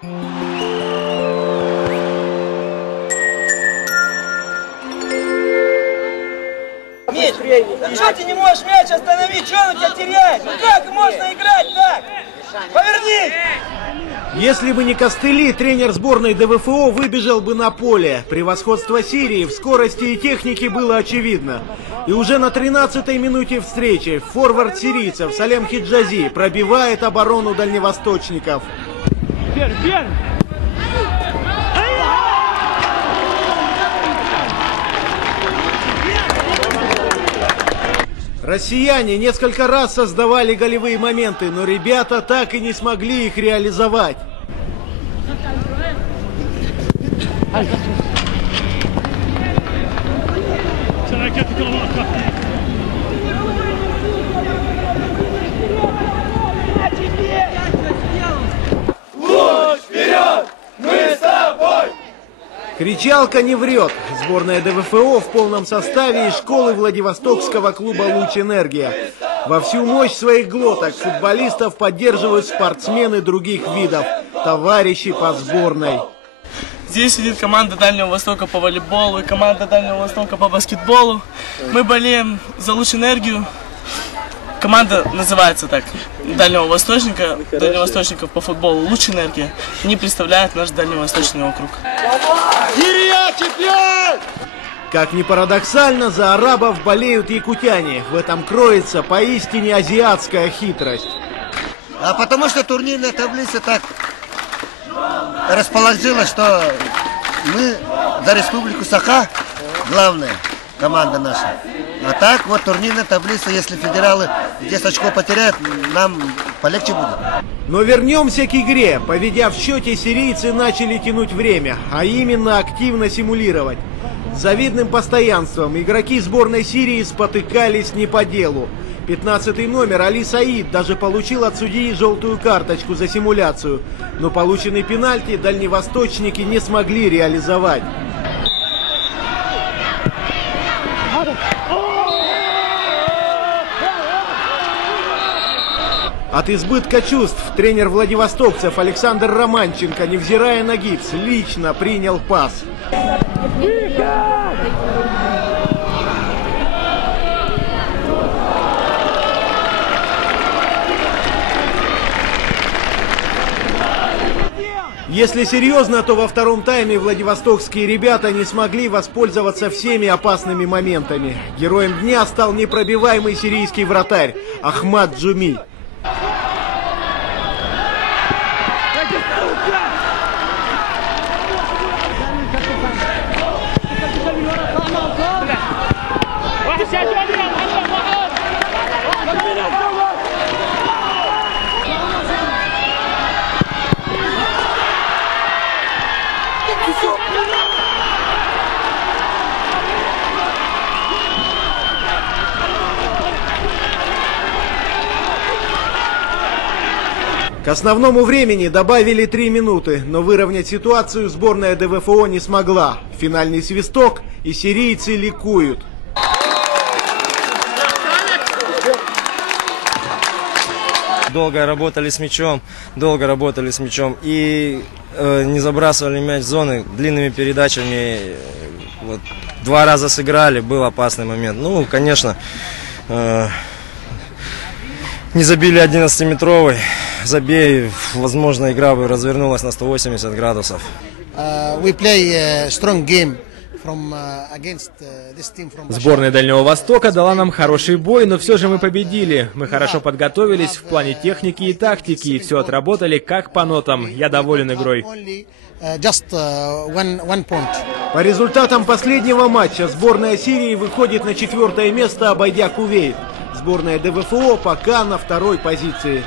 Миш, что ты не можешь мяч остановить? Что он у тебя теряет? Ну как можно играть так? Повернись! Если бы не костыли, тренер сборной ДВФО выбежал бы на поле. Превосходство Сирии в скорости и технике было очевидно. И уже на 13-й минуте встречи форвард сирийцев Салем Хиджази пробивает оборону дальневосточников. Россияне несколько раз создавали голевые моменты, но ребята так и не смогли их реализовать. Луч вперед! Мы с тобой! Кричалка не врет. Сборная ДВФО в полном составе из школы Владивостокского клуба «Луч Энергия». Во всю мощь своих глоток футболистов поддерживают спортсмены других видов, товарищи по сборной. Здесь сидит команда Дальнего Востока по волейболу и команда Дальнего Востока по баскетболу. Мы болеем за «Луч Энергию». Команда называется так, дальневосточников по футболу «Луч Энергия». Они представляют наш дальневосточный округ. Сирия чемпион! Как ни парадоксально, за арабов болеют якутяне. В этом кроется поистине азиатская хитрость. А потому что турнирная таблица так расположилась, что мы за Республику Саха главная команда наша. А так вот турнирная таблица, если федералы 10 очков потеряют, нам полегче будет. Но вернемся к игре. Поведя в счете, сирийцы начали тянуть время, а именно активно симулировать. С завидным постоянством игроки сборной Сирии спотыкались не по делу. 15-й номер Али Саид даже получил от судьи желтую карточку за симуляцию. Но полученный пенальти дальневосточники не смогли реализовать. От избытка чувств тренер владивостокцев Александр Романченко, невзирая на гипс, лично принял пас. Если серьезно, то во втором тайме владивостокские ребята не смогли воспользоваться всеми опасными моментами. Героем дня стал непробиваемый сирийский вратарь Ахмад Джуми. К основному времени добавили 3 минуты, но выровнять ситуацию сборная ДВФО не смогла. Финальный свисток, и сирийцы ликуют. Долго работали с мячом и не забрасывали мяч в зоны длинными передачами. Вот, 2 раза сыграли, был опасный момент. Ну, конечно, не забили 11-метровый. Забей, возможно, игра бы развернулась на 180 градусов. Сборная Дальнего Востока дала нам хороший бой, но все же мы победили. Мы хорошо подготовились в плане техники и тактики, и все отработали как по нотам. Я доволен игрой. По результатам последнего матча сборная Сирии выходит на 4-е место, обойдя Кувейт. Сборная ДВФО пока на 2-й позиции.